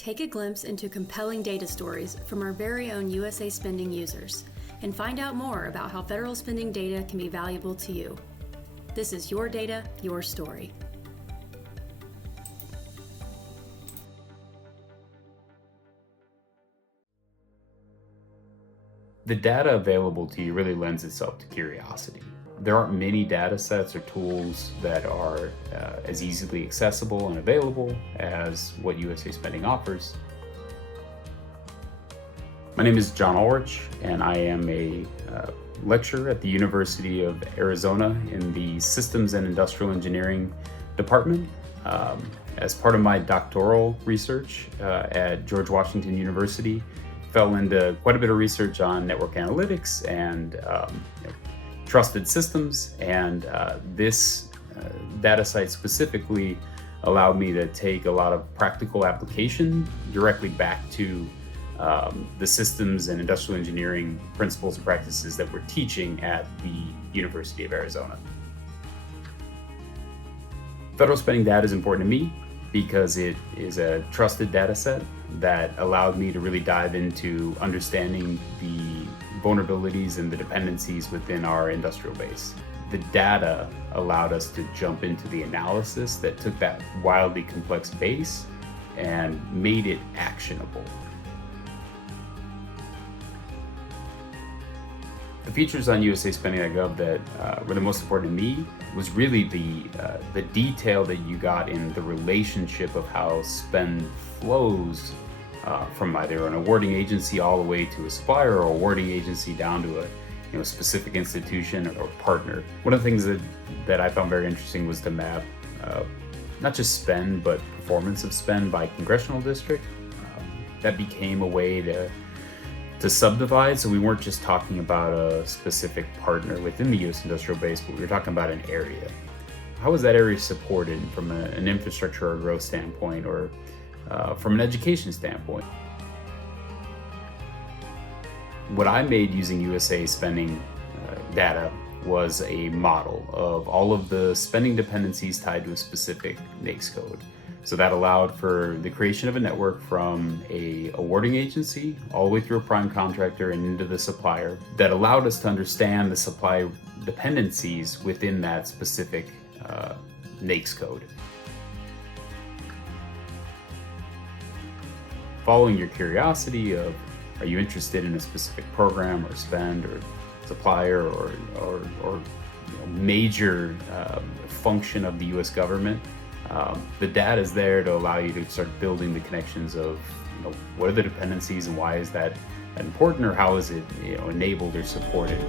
take a glimpse into compelling data stories from our very own USA Spending users and find out more about how federal spending data can be valuable to you. This is Your Data, Your Story. The data available to you really lends itself to curiosity. There aren't many data sets or tools that are as easily accessible and available as what USA Spending offers. My name is John Ulrich, and I am a lecturer at the University of Arizona in the Systems and Industrial Engineering Department. As part of my doctoral research at George Washington University, fell into quite a bit of research on network analytics and trusted systems, and this data site specifically allowed me to take a lot of practical application directly back to the systems and industrial engineering principles and practices that we're teaching at the University of Arizona. Federal spending data is important to me because it is a trusted data set that allowed me to really dive into understanding the vulnerabilities and the dependencies within our industrial base. The data allowed us to jump into the analysis that took that wildly complex base and made it actionable. The features on USAspending.gov that were the most important to me was really the detail that you got in the relationship of how spend flows from either an awarding agency all the way to a supplier, or awarding agency down to a specific institution or partner. One of the things that I found very interesting was to map not just spend, but performance of spend by congressional district. That became a way to subdivide, so we weren't just talking about a specific partner within the U.S. industrial base, but we were talking about an area. How is that area supported from an infrastructure or growth standpoint, or from an education standpoint? What I made using USA Spending data was a model of all of the spending dependencies tied to a specific NAICS code. So that allowed for the creation of a network from a awarding agency all the way through a prime contractor and into the supplier, that allowed us to understand the supply dependencies within that specific NAICS code. Following your curiosity of, are you interested in a specific program or spend or supplier or major function of the US government, the data is there to allow you to start building the connections of what are the dependencies and why is that important, or how is it enabled or supported.